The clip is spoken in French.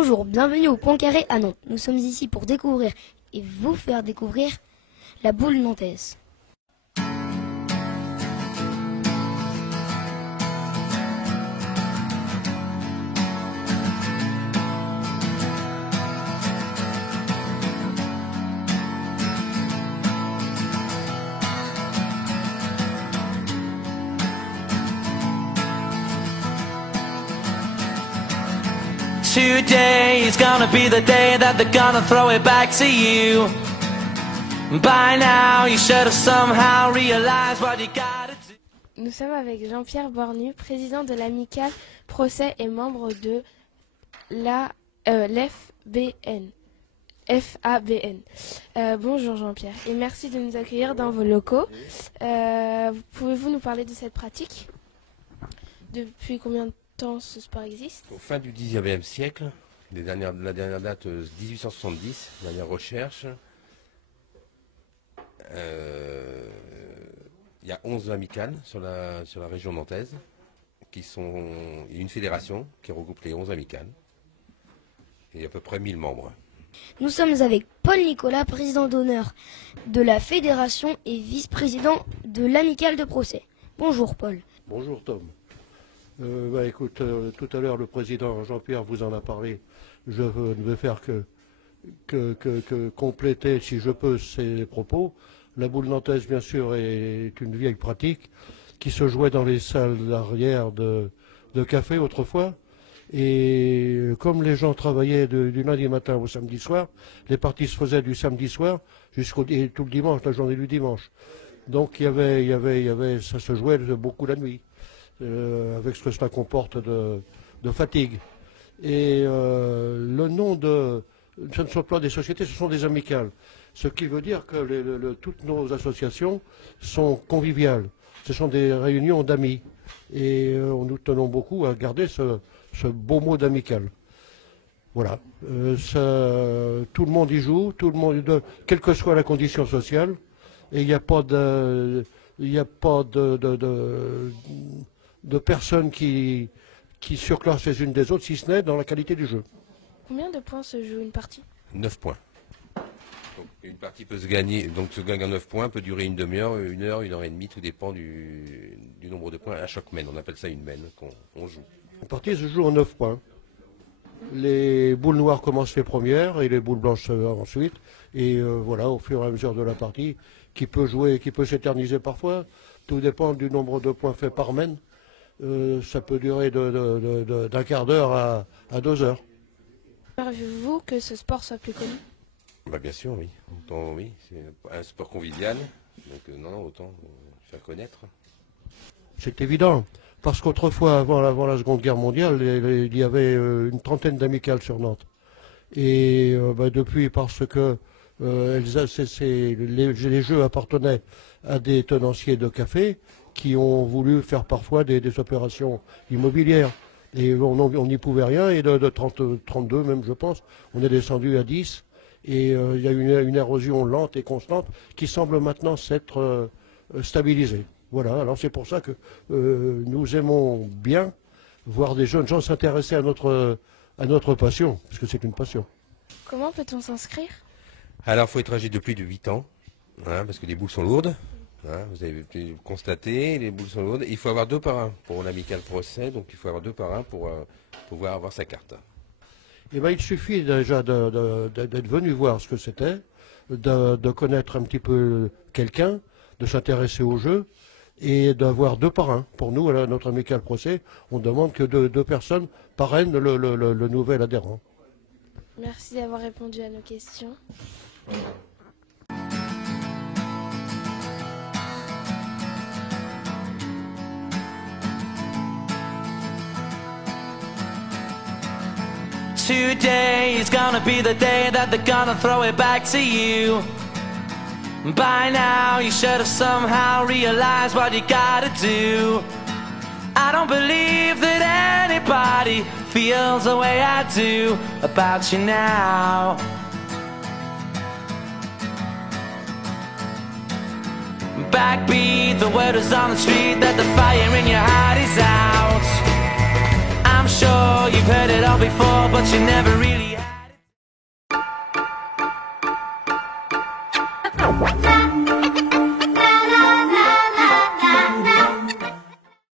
Bonjour, bienvenue au Poincaré à Nantes. Nous sommes ici pour découvrir et vous faire découvrir la boule nantaise. Today is gonna be the day that they're gonna throw it back to you. By now you should have somehow realized what you gotta do. Nous sommes avec Jean-Pierre Bornu, président de l'amicale Procès et membre de l'FABN. Bonjour Jean-Pierre et merci de nous accueillir dans vos locaux. Pouvez-vous nous parler de cette pratique? Depuis combien de temps ce sport existe? Au fin du 19e siècle, la dernière date 1870, dernière recherche. Il y a 11 amicales sur la région nantaise, il y a une fédération qui regroupe les 11 amicales. Et il y a à peu près 1000 membres. Nous sommes avec Paul Nicolas, président d'honneur de la fédération et vice-président de l'amicale de Procès. Bonjour Paul. Bonjour Tom. Écoute, tout à l'heure le président Jean-Pierre vous en a parlé. Je ne vais faire que compléter, si je peux, ses propos. La boule nantaise, bien sûr, est une vieille pratique qui se jouait dans les salles d'arrière de café autrefois. Et comme les gens travaillaient du lundi matin au samedi soir, les parties se faisaient du samedi soir et tout le dimanche, la journée du dimanche. Donc ça se jouait beaucoup la nuit. Avec ce que cela comporte de fatigue. Et le nom ce ne sont pas des sociétés, ce sont des amicales. Ce qui veut dire que toutes nos associations sont conviviales. Ce sont des réunions d'amis. Et nous tenons beaucoup à garder ce beau mot d'amical. Voilà. Tout le monde y joue, quelle que soit la condition sociale. Et il n'y a pas de personnes qui surclassent les unes des autres, si ce n'est dans la qualité du jeu. Combien de points se joue une partie? 9 points. Donc, une partie peut se gagner, donc se gagne en 9 points, peut durer une demi-heure, 1 heure, 1 heure et demie, tout dépend du nombre de points à chaque mène. On appelle ça une mène qu'on joue. Une partie se joue en 9 points. Les boules noires commencent les premières et les boules blanches ensuite. Et voilà, au fur et à mesure de la partie, qui peut s'éterniser parfois. Tout dépend du nombre de points faits par mène. Ça peut durer d'un quart d'heure à 2 heures. Avez-vous que ce sport soit plus connu? Bien sûr, oui. Oui, c'est un sport convivial. Donc autant faire connaître. C'est évident. Parce qu'autrefois, avant la Seconde Guerre mondiale, il y avait une trentaine d'amicales sur Nantes. Et depuis, parce que les jeux appartenaient à des tenanciers de café qui ont voulu faire parfois des opérations immobilières. Et on n'y pouvait rien, et de 32 même, je pense, on est descendu à 10. Et il y a une érosion lente et constante qui semble maintenant s'être stabilisée. Voilà, alors c'est pour ça que nous aimons bien voir des jeunes gens s'intéresser à notre passion, parce que c'est une passion. Comment peut-on s'inscrire? Alors, il faut être âgé de plus de 8 ans, parce que les boules sont lourdes. Vous avez pu constater, les boules sont lourdes. Il faut avoir 2 parrains pour l'amicale Procès, donc il faut avoir 2 parrains pour pouvoir avoir sa carte. Il suffit déjà d'être venu voir ce que c'était, de connaître un petit peu quelqu'un, de s'intéresser au jeu et d'avoir 2 parrains. Pour nous, à notre amicale Procès, on demande que 2 personnes parrainent le nouvel adhérent. Merci d'avoir répondu à nos questions. Today is gonna be the day that they're gonna throw it back to you. By now you should have somehow realized what you gotta do. I don't believe that anybody feels the way I do about you now. Backbeat, the word is on the street that the fire in your heart is out. I'm sure you heard it all before, but you never really